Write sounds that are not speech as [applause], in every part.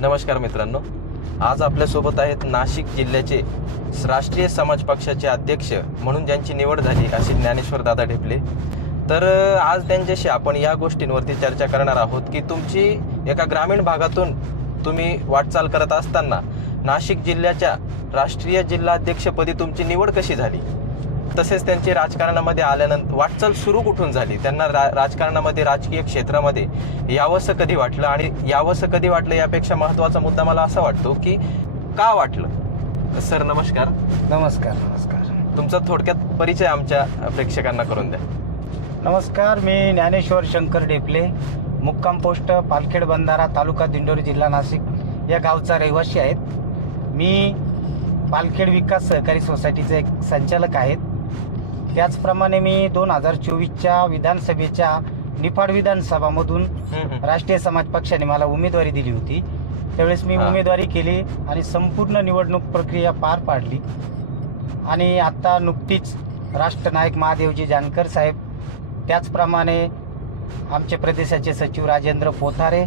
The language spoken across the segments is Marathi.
नमस्कार मित्रांनो. आज आपल्यासोबत आहेत नाशिक जिल्ह्याचे राष्ट्रीय समाज पक्षाचे अध्यक्ष म्हणून ज्यांची निवड झाली असे ज्ञानेश्वर दादा ढेपले. तर आज त्यांच्याशी आपण या गोष्टींवरती चर्चा करणार आहोत की तुमची एका ग्रामीण भागातून तुम्ही वाटचाल करत असताना नाशिक जिल्ह्याच्या राष्ट्रीय जिल्हाध्यक्षपदी तुमची निवड कशी झाली? तसेच त्यांची राजकारणामध्ये आल्यानंतर वाटचाल सुरू कुठून झाली? त्यांना रा राजकारणामध्ये राजकीय क्षेत्रामध्ये यावंसं कधी वाटलं? आणि यावंसं कधी वाटलं यापेक्षा महत्त्वाचा मुद्दा मला असा वाटतो की का वाटलं? सर नमस्कार. नमस्कार नमस्कार. तुमचा थोडक्यात परिचय आमच्या प्रेक्षकांना करून द्या. नमस्कार मी ज्ञानेश्वर शंकर डेपले मुक्काम पोस्ट पालखेड बंधारा तालुका दिंडोरी जिल्हा नाशिक या गावचा रहिवासी आहेत. मी पालखेड विकास सहकारी सोसायटीचे एक संचालक आहेत. त्याचप्रमाणे मी दोन हजार चोवीसच्या विधानसभेच्या निफाड विधानसभामधून. राष्ट्रीय समाज पक्षाने मला उमेदवारी दिली होती त्यावेळेस मी. उमेदवारी केली आणि संपूर्ण निवडणूक प्रक्रिया पार पाडली आणि आता नुकतीच राष्ट्रनायक महादेवजी जानकर साहेब त्याचप्रमाणे आमचे प्रदेशाचे सचिव राजेंद्र पोथारे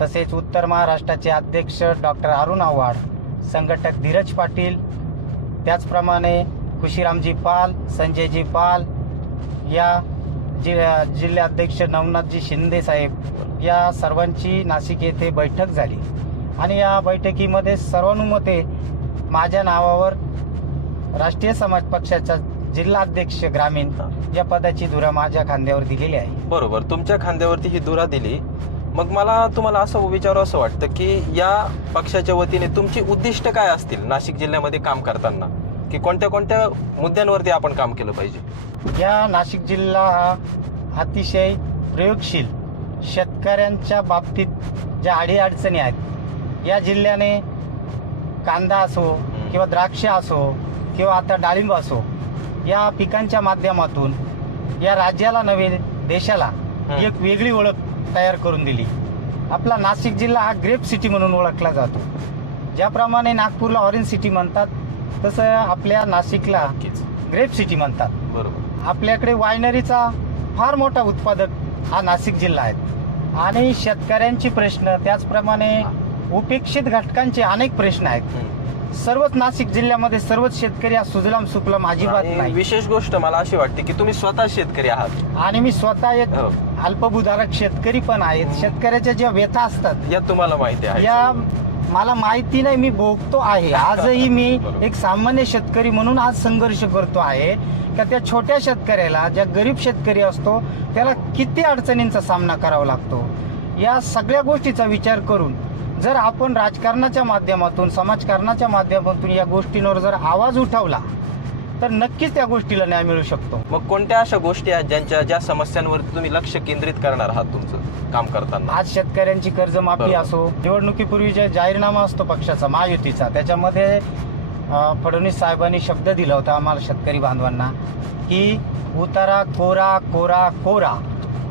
तसेच उत्तर महाराष्ट्राचे अध्यक्ष डॉक्टर अरुण आव्हाड संघटक धीरज पाटील त्याचप्रमाणे खुशीरामजी पाल संजयजी पाल या जि जिल्हाध्यक्ष नवनाथजी शिंदे साहेब या सर्वांची नाशिक येथे बैठक झाली. आणि या बैठकीमध्ये सर्वानुमते माझ्या नावावर राष्ट्रीय समाज पक्षाचा जिल्हाध्यक्ष ग्रामीण या पदाची धुरा माझ्या खांद्यावर दिलेली आहे. बरोबर. तुमच्या खांद्यावरती ही दुरा दिली. मग मला तुम्हाला असं विचारू असं वाटतं की या पक्षाच्या वतीने तुमची उद्दिष्ट काय असतील नाशिक जिल्ह्यामध्ये काम करताना? की कोणत्या कोणत्या मुद्द्यांवरती आपण काम केलं पाहिजे? या नाशिक जिल्हा हा अतिशय प्रयोगशील शेतकऱ्यांच्या बाबतीत ज्या अडीअडचणी आहेत या जिल्ह्याने कांदा असो किंवा द्राक्ष असो किंवा आता डाळिंब असो या पिकांच्या माध्यमातून या राज्याला नव्हे देशाला एक वेगळी ओळख तयार करून दिली. आपला नाशिक जिल्हा हा ग्रेप सिटी म्हणून ओळखला जातो. ज्याप्रमाणे नागपूरला ऑरेंज सिटी म्हणतात तसं आपल्या नाशिकला नक्कीच. ग्रेप सिटी म्हणतात. बरोबर. आपल्याकडे वायनरीचा फार मोठा उत्पादक हा नाशिक जिल्हा आहे. आणि शेतकऱ्यांचे प्रश्न त्याचप्रमाणे उपेक्षित घटकांचे अनेक प्रश्न आहेत. सर्वच नाशिक जिल्ह्यामध्ये सर्वच शेतकरी हा सुजलाम सुफलाम अजिबात आणि नाही. विशेष गोष्ट मला अशी वाटते की तुम्ही स्वतः शेतकरी आहात. आणि मी स्वतः एक हो. अल्पभूधारक शेतकरी पण आहेत शेतकऱ्याच्या ज्या व्यथा असतात या तुम्हाला माहिती आहे. या मला माहिती नाही मी भोगतो आहे. [laughs] आजही मी. एक सामान्य शेतकरी म्हणून आज संघर्ष करतो आहे. का त्या छोट्या शेतकऱ्याला ज्या गरीब शेतकरी असतो त्याला किती अडचणींचा सामना करावा लागतो? या सगळ्या गोष्टीचा विचार करून जर आपण राजकारणाच्या माध्यमातून समाजकारणाच्या माध्यमातून या गोष्टींवर जर आवाज उठवला तर नक्कीच त्या गोष्टीला न्याय मिळू शकतो. मग कोणत्या अशा गोष्टी आहेत ज्यांच्या ज्या समस्यांवरती तुम्ही लक्ष केंद्रित करणार आहात तुमचं काम करताना? आज शेतकऱ्यांची कर्जमाफी बरोबर. असो निवडणुकीपूर्वी जे जाहीरनामा असतो पक्षाचा महायुतीचा त्याच्यामध्ये अ, फडणवीस साहेबांनी शब्द दिला होता आम्हाला शेतकरी बांधवांना की उतारा कोरा कोरा कोरा.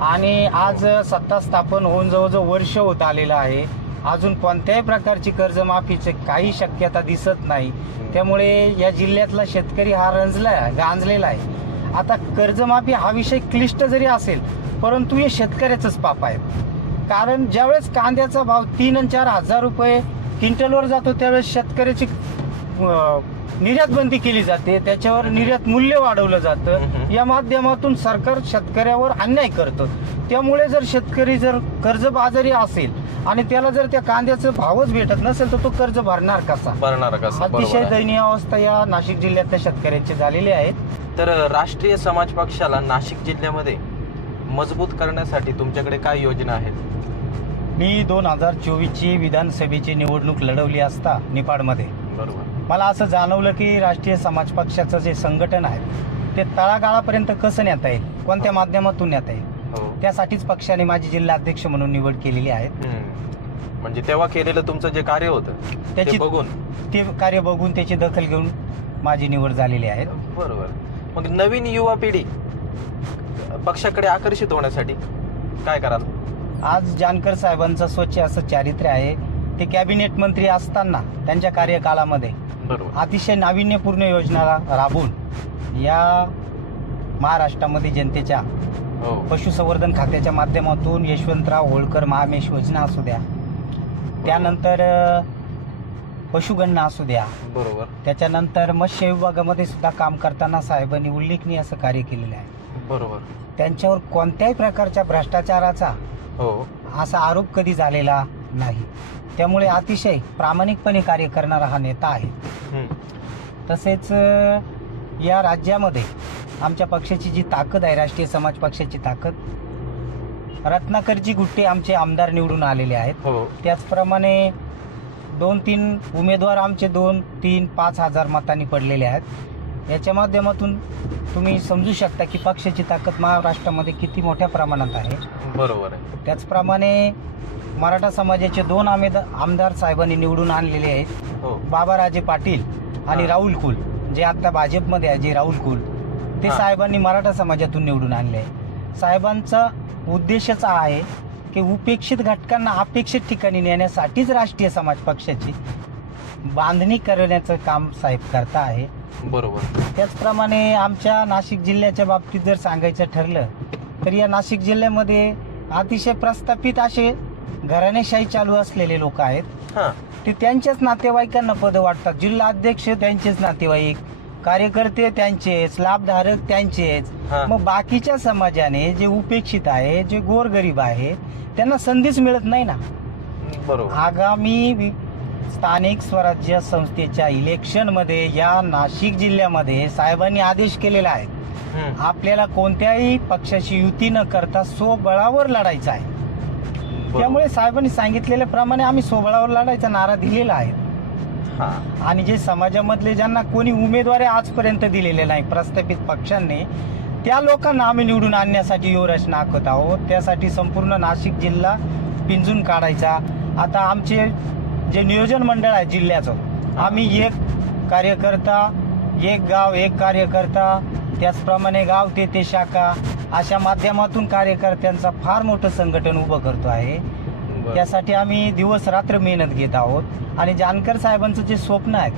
आणि आज सत्ता स्थापन होऊन जवळजवळ वर्ष होत आलेलं आहे. अजून कोणत्याही प्रकारची कर्जमाफीची काही शक्यता दिसत नाही. त्यामुळे या जिल्ह्यातला शेतकरी हा रंजला आहे गांजलेला आहे. आता कर्जमाफी हा विषय क्लिष्ट जरी असेल परंतु हे शेतकऱ्याचंच पाप आहे. कारण ज्यावेळेस कांद्याचा भाव तीन आणि चार हजार रुपये क्विंटलवर जातो त्यावेळेस शेतकऱ्याची निर्यात बंदी केली जाते. त्याच्यावर निर्यात मूल्य वाढवलं जातं. या माध्यमातून सरकार शेतकऱ्यावर अन्याय करतं. त्यामुळे जर शेतकरी जर कर्जबाजारी असेल आणि त्याला जर त्या कांद्याचा भावच भेटत नसेल तर तो कर्ज भरणार कसा? भरणार कसं? बरोबर अतिशय आहे. दयनीय अवस्था या नाशिक जिल्ह्यातल्या शेतकऱ्यांची झालेली आहे. तर राष्ट्रीय समाज पक्षाला नाशिक जिल्ह्यामध्ये मजबूत करण्यासाठी तुमच्याकडे काय योजना आहेत? मी दोन हजार चोवीसची विधानसभेची निवडणूक लढवली असता निफाडमध्ये. बरोबर. मला असं जाणवलं की राष्ट्रीय समाज पक्षाचं जे संघटन आहे ते तळागाळापर्यंत कसं नेता येईल? कोणत्या माध्यमातून नेता येईल? हो. त्यासाठीच पक्षाने माझी जिल्हा अध्यक्ष म्हणून निवड केलेली आहे. हम्म. म्हणजे तेव्हा केलेलं तुमचं जे कार्य होतं ते त्याची- बघून. ते कार्य बघून त्याची दखल घेऊन माझी निवड झालेली आहे. बरोबर. मग नवीन युवा पिढी पक्षाकडे आकर्षित होण्यासाठी काय कराल? आज जानकर साहेबांचं स्वच्छ असं चारित्र्य आहे. ते कॅबिनेट मंत्री असताना त्यांच्या कार्यकाळामध्ये बरोबर. अतिशय नाविन्यपूर्ण योजना राबवून या महाराष्ट्रामध्ये जनतेच्या हो. पशुसंवर्धन खात्याच्या माध्यमातून यशवंतराव होळकर महामेश योजना असू द्या त्यानंतर पशुगणना असू द्या. बरोबर. त्याच्यानंतर मत्स्य विभागामध्ये सुद्धा काम करताना साहेबांनी उल्लेखनीय असं कार्य केलेलं आहे. बरोबर. त्यांच्यावर कोणत्याही प्रकारच्या भ्रष्टाचाराचा हो. असा आरोप कधी झालेला नाही. त्यामुळे अतिशय प्रामाणिकपणे कार्य करणारा हा नेता आहे. तसेच या राज्यामध्ये आमच्या पक्षाची जी ताकद आहे राष्ट्रीय समाज पक्षाची ताकद रत्नाकरजी गुट्टे आमचे आमदार निवडून आलेले आहेत. हो. त्याचप्रमाणे दोन तीन उमेदवार आमचे दोन तीन पाच हजार मतांनी पडलेले आहेत. याच्या माध्यमातून तुम्ही समजू शकता की पक्षाची ताकद महाराष्ट्रामध्ये किती मोठ्या प्रमाणात आहे. बरोबर आहे. त्याचप्रमाणे मराठा समाजाचे दोन आमेद आमदार साहेबांनी निवडून आणलेले आहेत. हो. बाबाराजे पाटील आणि. राहुल कुल जे आता भाजपमध्ये आहे जे राहुल कुल ते हा. साहेबांनी मराठा समाजातून निवडून आणले. आहे साहेबांचा उद्देशच आहे की उपेक्षित घटकांना अपेक्षित ठिकाणी नेण्यासाठीच राष्ट्रीय समाज पक्षाची बांधणी करण्याचं काम साहेब करता आहे. बरोबर. त्याचप्रमाणे आमच्या नाशिक जिल्ह्याच्या बाबतीत जर सांगायचं ठरलं तर या नाशिक जिल्ह्यामध्ये अतिशय प्रस्थापित असे घराणेशाही चालू असलेले लोक आहेत. हा. ते त्यांच्याच नातेवाईकांना पदं वाटतात. जिल्हा अध्यक्ष त्यांचेच नातेवाईक कार्यकर्ते त्यांचेच लाभधारक त्यांचेच. हा. मग बाकीच्या समाजाने जे उपेक्षित आहे जे गोरगरीब आहे त्यांना संधीच मिळत नाही ना. बरोबर. आगामी वि- स्थानिक स्वराज्य संस्थेच्या इलेक्शनमध्ये या नाशिक जिल्ह्यामध्ये साहेबांनी आदेश केलेला आहे. हम्म. आपल्याला कोणत्याही पक्षाची युती न करता स्वबळावर लढायचं आहे. बरोबर. त्यामुळे साहेबांनी सांगितलेल्या प्रमाणे आम्ही स्वबळावर लढायचा नारा दिलेला आहे. हा. आणि जे समाजामधले ज्यांना कोणी उमेदवारी आजपर्यंत दिलेले नाही प्रस्थापित पक्षांनी त्या लोकांना आम्ही निवडून आणण्यासाठी योजना आखत आहोत. त्यासाठी संपूर्ण नाशिक जिल्हा पिंजून काढायचा. आता आमचे जे नियोजन मंडळ आहे जिल्ह्याचं आम्ही एक कार्यकर्ता एक गाव एक कार्यकर्ता त्याचप्रमाणे गाव ते ते शाखा अशा माध्यमातून कार्यकर्त्यांचा फार मोठं संघटन उभं करतो आहे. त्यासाठी आम्ही दिवस रात्र मेहनत घेत आहोत. आणि जानकर साहेबांचं जे स्वप्न आहे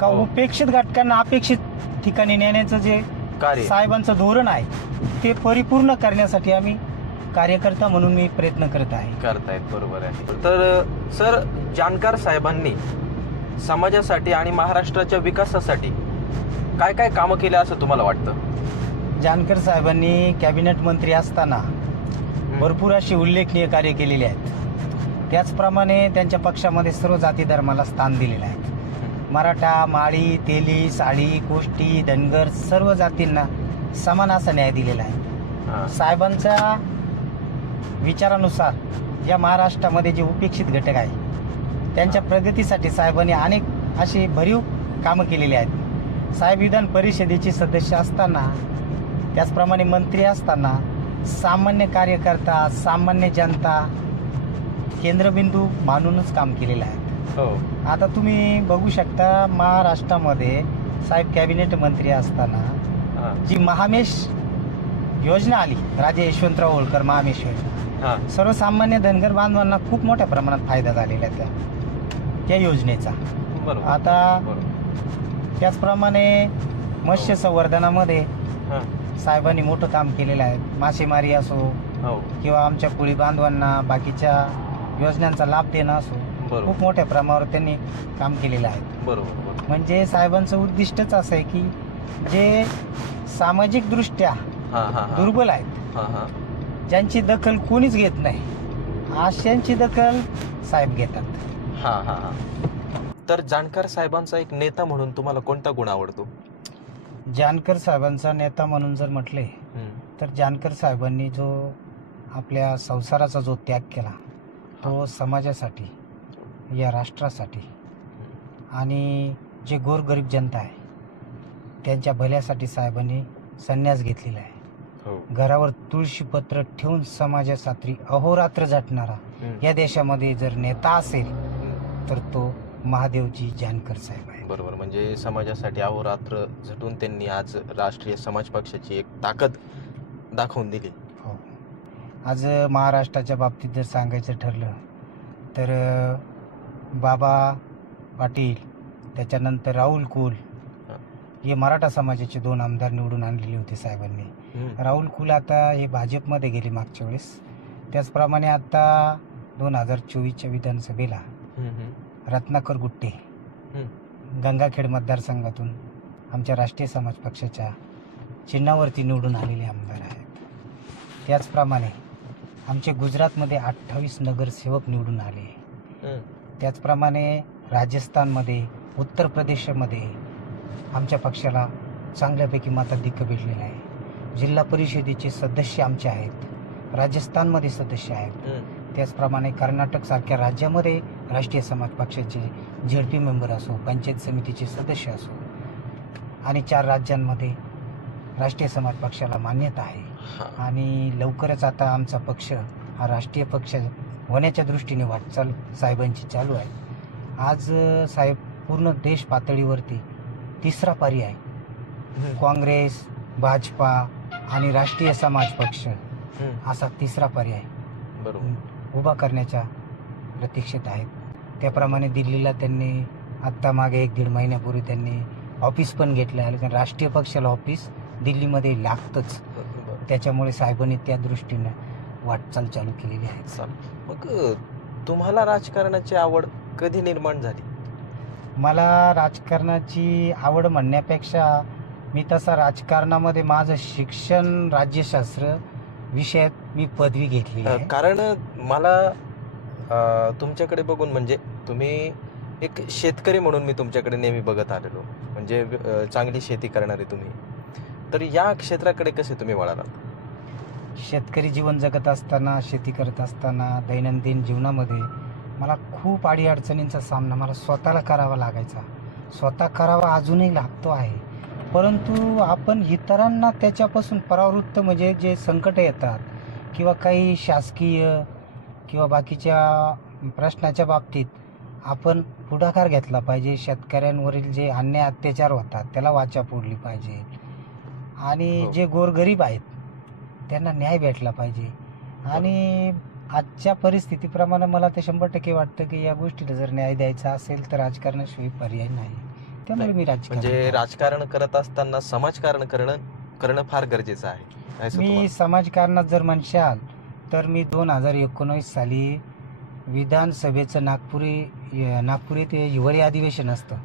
का हो. उपेक्षित घटकांना अपेक्षित ठिकाणी नेण्याचं जे कार्य. साहेबांचं धोरण आहे ते परिपूर्ण करण्यासाठी आम्ही कार्यकर्ता म्हणून मी प्रयत्न करत आहे. करतायत बरोबर आहे. तर सर जानकर साहेबांनी समाजासाठी आणि महाराष्ट्राच्या विकासासाठी काय काय कामं केले असं तुम्हाला वाटतं? जानकर साहेबांनी कॅबिनेट मंत्री असताना भरपूर अशी उल्लेखनीय कार्य केलेली आहेत. त्याचप्रमाणे त्यांच्या पक्षामध्ये सर्व जाती धर्माला स्थान दिलेलं आहे. मराठा माळी तेली साळी कोष्टी धनगर सर्व जातींना समान असा न्याय दिलेला आहे. साहेबांच्या विचारानुसार या महाराष्ट्रामध्ये जे उपेक्षित घटक आहे त्यांच्या प्रगतीसाठी साहेबांनी अनेक अशी भरीव कामं केलेली आहेत. साहेब विधान परिषदेचे सदस्य असताना त्याचप्रमाणे मंत्री असताना सामान्य कार्यकर्ता सामान्य जनता केंद्रबिंदू मानूनच काम केलेलं आहे. हो. आता तुम्ही बघू शकता महाराष्ट्रामध्ये साहेब कॅबिनेट मंत्री असताना हा. जी महामेश योजना आली राजे यशवंतराव होळकर महामेश योजना. हा. सर्वसामान्य धनगर बांधवांना खूप मोठ्या प्रमाणात फायदा झालेला आहे त्या त्या योजनेचा. बरोबर. आता बरोबर. त्याचप्रमाणे मत्स्य संवर्धनामध्ये हा. साहेबांनी मोठं काम केलेलं आहे. मासेमारी असो हो. किंवा आमच्या कोळी बांधवांना बाकीच्या योजनांचा लाभ देणं असो खूप मोठ्या प्रमाणावर त्यांनी काम केलेलं आहे. बरोबर म्हणजे साहेबांचं उद्दिष्टच असं आहे की जे सामाजिकदृष्ट्या हा हा हा. दुर्बल आहेत हा हा. ज्यांची दखल कोणीच घेत नाही अशांची दखल साहेब घेतात. हा हा हा. तर जानकर साहेबांचा एक नेता म्हणून तुम्हाला कोणता गुण आवडतो? जानकर साहेबांचा नेता म्हणून जर म्हटले. तर जानकर साहेबांनी जो आपल्या संसाराचा जो त्याग केला तो समाजासाठी या राष्ट्रासाठी आणि जे गोरगरीब जनता आहे त्यांच्या भल्यासाठी साहेबांनी संन्यास घेतलेला आहे. हो. घरावर तुळशीपत्र ठेवून समाजासाठी अहोरात्र झटणारा. या देशामध्ये जर नेता असेल. तर तो महादेवजी जानकर साहेब आहे बरोबर. म्हणजे समाजासाठी अहोरात्र झटून त्यांनी आज राष्ट्रीय समाज पक्षाची एक ताकद दाखवून दिली. आज महाराष्ट्राच्या बाबतीत जर सांगायचं ठरलं तर बाबा पाटील त्याच्यानंतर राहुल कुल हा. मराठा समाजाचे दोन आमदार निवडून आणलेले होते साहेबांनी. राहुल कुल आता हे भाजपमध्ये गेले मागच्या वेळेस त्याचप्रमाणे आता दोन हजार चोवीसच्या विधानसभेला. रत्नाकर गुट्टे गंगाखेड मतदारसंघातून आमच्या राष्ट्रीय समाज पक्षाच्या चिन्हावरती निवडून आलेले आमदार आहेत त्याचप्रमाणे आमचे गुजरातमध्ये अठ्ठावीस नगरसेवक निवडून आले. त्याचप्रमाणे राजस्थानमध्ये उत्तर प्रदेशमध्ये आमच्या पक्षाला चांगल्यापैकी मताधिक्य भेटलेलं आहे जिल्हा परिषदेचे सदस्य आमचे आहेत राजस्थानमध्ये सदस्य आहेत. त्याचप्रमाणे कर्नाटकसारख्या राज्यामध्ये राष्ट्रीय समाज पक्षाचे झेडपी मेंबर असो पंचायत समितीचे सदस्य असो आणि चार राज्यांमध्ये राष्ट्रीय समाज पक्षाला मान्यता आहे. आणि लवकरच आता आमचा पक्ष हा राष्ट्रीय पक्ष होण्याच्या दृष्टीने वाटचाल साहेबांची चालू आहे. आज साहेब पूर्ण देश पातळीवरती तिसरा पर्याय. काँग्रेस भाजपा आणि राष्ट्रीय समाज पक्ष. असा तिसरा पर्याय बरोबर. उभा करण्याच्या प्रतीक्षेत आहेत. त्याप्रमाणे दिल्लीला त्यांनी आत्ता मागे एक दीड महिन्यापूर्वी त्यांनी ऑफिस पण घेतलं आहे. कारण राष्ट्रीय पक्षाला ऑफिस दिल्लीमध्ये लागतंच. त्याच्यामुळे साहेबांनी त्या दृष्टीनं वाटचाल चालू केलेली आहे. चालेल. मग तुम्हाला राजकारणाची आवड कधी निर्माण झाली? मला राजकारणाची आवड म्हणण्यापेक्षा मी तसा राजकारणामध्ये माझं शिक्षण राज्यशास्त्र विषयात मी पदवी घेतली कारण मला तुमच्याकडे बघून म्हणजे तुम्ही एक शेतकरी म्हणून मी तुमच्याकडे नेहमी बघत आलेलो. म्हणजे चांगली शेती करणारे तुम्ही. तर या क्षेत्राकडे कसे तुम्ही वळालात शेतकरी जीवन जगत असताना शेती करत असताना दैनंदिन जीवनामध्ये मला खूप अडीअडचणींचा सामना मला स्वतःला करावा लागायचा. स्वतः करावा अजूनही लागतो आहे. परंतु आपण इतरांना त्याच्यापासून परावृत्त म्हणजे जे संकट येतात किंवा काही शासकीय किंवा बाकीच्या प्रश्नाच्या बाबतीत आपण पुढाकार घेतला पाहिजे. शेतकऱ्यांवरील जे अन्याय अत्याचार होतात त्याला वाचा फोडली पाहिजे. आणि हो. जे गोरगरीब आहेत त्यांना न्याय भेटला पाहिजे. आणि आजच्या परिस्थितीप्रमाणे मला ते शंभर टक्के वाटतं की या गोष्टीला जर न्याय द्यायचा असेल तर राजकारणाशिवाय पर्याय नाही. त्यामुळे मी राजकारण म्हणजे करतो. राजकारण करत असताना समाजकारण करणं करणं फार गरजेचं आहे. असं मी तुम्हाला- समाजकारणात जर म्हणशाल तर मी दोन हजार एकोणवीस साली विधानसभेचं नागपुरी नागपुरी ते हिवाळी अधिवेशन असतं.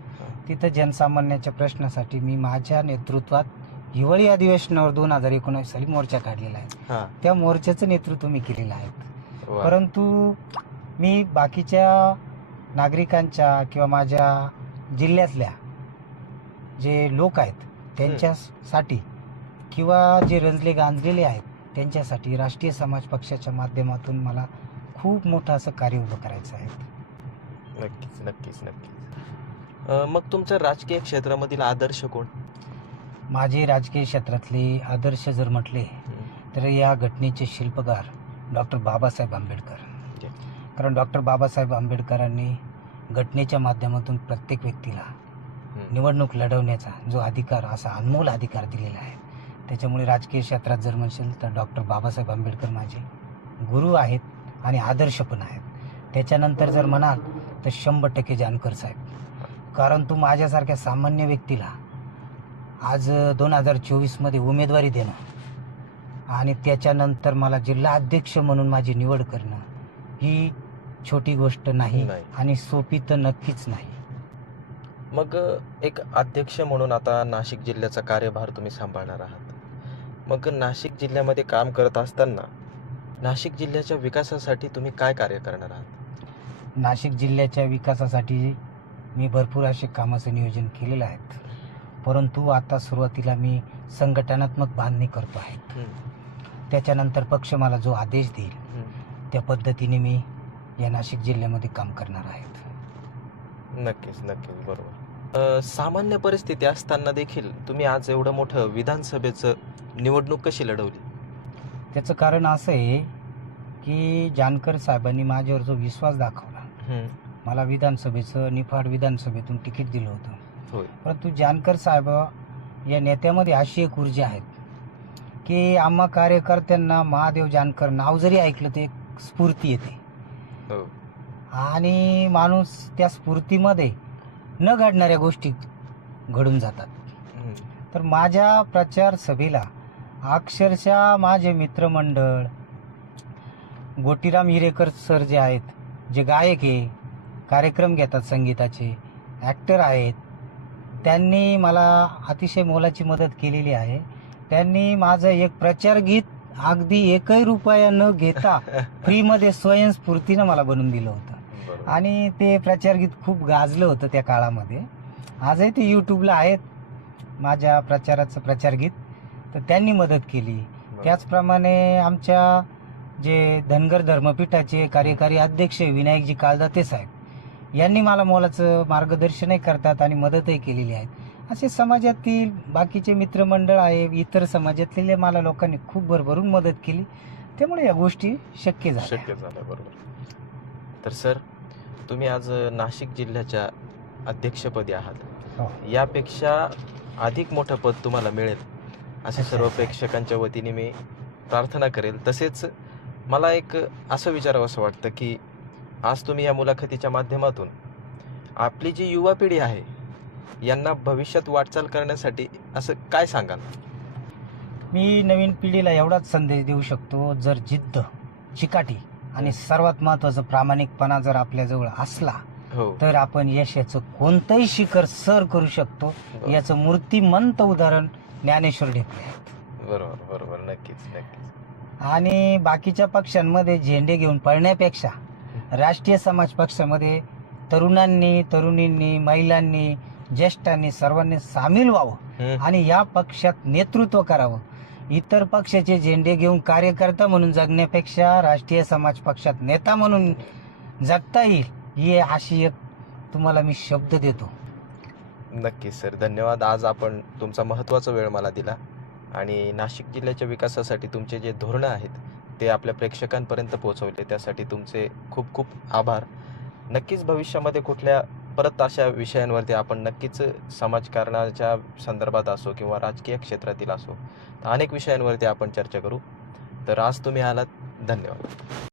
तिथं जनसामान्याच्या प्रश्नासाठी मी माझ्या नेतृत्वात हिवाळी अधिवेशनावर दोन हजार एकोणवीस साली मोर्चा काढलेला आहे. त्या मोर्चाचं नेतृत्व मी केलेलं आहे. परंतु मी बाकीच्या नागरिकांच्या किंवा माझ्या जिल्ह्यातल्या जे लोक आहेत त्यांच्यासाठी किंवा जे रंजले गांजलेले आहेत त्यांच्यासाठी राष्ट्रीय समाज पक्षाच्या माध्यमातून मला खूप मोठं असं कार्य उभं करायचं आहे. नक्कीच नक्कीच नक्कीच. मग तुमच्या राजकीय क्षेत्रामधील आदर्श कोण? माझे राजकीय क्षेत्रातले आदर्श जर म्हटले तर या घटनेचे शिल्पकार डॉक्टर बाबासाहेब आंबेडकर. कारण डॉक्टर बाबासाहेब आंबेडकरांनी घटनेच्या माध्यमातून प्रत्येक व्यक्तीला. निवडणूक लढवण्याचा जो अधिकार असा अनमोल अधिकार दिलेला आहे. त्याच्यामुळे राजकीय क्षेत्रात जर म्हणशील तर डॉक्टर बाबासाहेब आंबेडकर माझे गुरु आहेत आणि आदर्श पण आहेत. त्याच्यानंतर जर म्हणाल तर शंभर टक्के जानकर साहेब. कारण तू माझ्यासारख्या सामान्य व्यक्तीला आज दोन हजार चोवीसमध्ये उमेदवारी देणं आणि त्याच्यानंतर मला जिल्हा अध्यक्ष म्हणून माझी निवड करणं ही छोटी गोष्ट नाही. आणि सोपी तर नक्कीच नाही. मग एक अध्यक्ष म्हणून आता नाशिक जिल्ह्याचा कार्यभार तुम्ही सांभाळणार आहात. मग नाशिक जिल्ह्यामध्ये काम करत असताना नाशिक जिल्ह्याच्या विकासासाठी तुम्ही काय कार्य करणार आहात? नाशिक जिल्ह्याच्या विकासासाठी मी भरपूर असे कामाचं नियोजन केलेलं आहे. परंतु आता सुरुवातीला मी संघटनात्मक बांधणी करतो आहे. त्याच्यानंतर पक्ष मला जो आदेश देईल त्या पद्धतीने मी या नाशिक जिल्ह्यामध्ये काम करणार आहेत नक्कीच नक्कीच बरोबर. सामान्य परिस्थिती असताना देखील तुम्ही आज एवढं मोठं विधानसभेचं निवडणूक कशी लढवली? त्याचं कारण असं आहे की जानकर साहेबांनी माझ्यावर जो विश्वास दाखवला मला विधानसभेचं निफाड विधानसभेतून तिकीट दिलं होतं. होय. परंतु जानकर साहेब या नेत्यामध्ये अशी एक ऊर्जा आहेत की आम्हा कार्यकर्त्यांना महादेव जानकर नाव जरी ऐकलं तर एक स्फूर्ती येते. हो. आणि माणूस त्या स्फूर्तीमध्ये न घडणाऱ्या गोष्टी घडून जातात. हम्म. तर माझ्या प्रचार सभेला अक्षरशः माझे मित्रमंडळ गोटीराम हिरेकर सर जे आहेत जे गायक आहे कार्यक्रम घेतात संगीताचे ॲक्टर आहेत त्यांनी मला अतिशय मोलाची मदत केलेली आहे. त्यांनी माझं एक प्रचार गीत अगदी एकही रुपया न घेता [laughs] फ्रीमध्ये स्वयंस्फूर्तीनं मला बनवून दिलं होतं. आणि ते प्रचार गीत खूप गाजलं होतं त्या काळामध्ये. आजही ते यूट्यूबला आहेत माझ्या प्रचाराचं प्रचार गीत. तर त्यांनी मदत केली. त्याचप्रमाणे आमच्या जे धनगर धर्मपीठाचे कार्यकारी अध्यक्ष विनायकजी काळदाते साहेब यांनी मला मोलाचं मार्गदर्शनही करतात आणि मदतही केलेली आहे. असे समाजातील बाकीचे मित्रमंडळ आहे इतर समाजातलेले मला लोकांनी खूप भरभरून मदत केली. त्यामुळे या गोष्टी शक्य झाल्या. शक्य झालं बरोबर. तर सर तुम्ही आज नाशिक जिल्ह्याच्या अध्यक्षपदी आहात. हो. यापेक्षा अधिक मोठं पद तुम्हाला मिळेल असे सर्व. प्रेक्षकांच्या वतीने मी प्रार्थना करेल. तसेच मला एक असं विचारावं असं वाटतं की आज तुम्ही या मुलाखतीच्या माध्यमातून आपली जी युवा पिढी आहे यांना भविष्यात वाटचाल करण्यासाठी असं काय सांगाल? मी नवीन पिढीला एवढाच संदेश देऊ शकतो जर जिद्द चिकाटी आणि सर्वात महत्वाचं प्रामाणिकपणा जर आपल्याजवळ असला हो. तर आपण यशाचं कोणतंही शिखर सर करू शकतो. याचं मूर्तिमंत उदाहरण ज्ञानेश्वर ढेकळे आहेत. बरोबर बरोबर. नक्कीच नक्कीच. आणि बाकीच्या पक्षांमध्ये झेंडे घेऊन पळण्यापेक्षा राष्ट्रीय समाज पक्षामध्ये तरुणांनी तरुणींनी महिलांनी ज्येष्ठांनी सर्वांनी सामील व्हावं. आणि या पक्षात नेतृत्व करावं. इतर पक्षाचे झेंडे घेऊन कार्यकर्ता म्हणून जगण्यापेक्षा राष्ट्रीय समाज पक्षात नेता म्हणून जगता येईल ही अशी एक तुम्हाला मी शब्द देतो. नक्कीच सर. धन्यवाद. आज आपण तुमचा महत्त्वाचा वेळ मला दिला आणि नाशिक जिल्ह्याच्या विकासासाठी तुमचे जे धोरणं आहेत ते आपल्या प्रेक्षकांपर्यंत पोहोचवले. त्यासाठी तुमचे खूप खूप आभार. नक्कीच भविष्यामध्ये कुठल्या परत अशा विषयांवरती आपण नक्कीच समाजकारणाच्या संदर्भात असो किंवा राजकीय क्षेत्रातील असो तर अनेक विषयांवरती आपण चर्चा करू. तर आज तुम्ही आलात. धन्यवाद.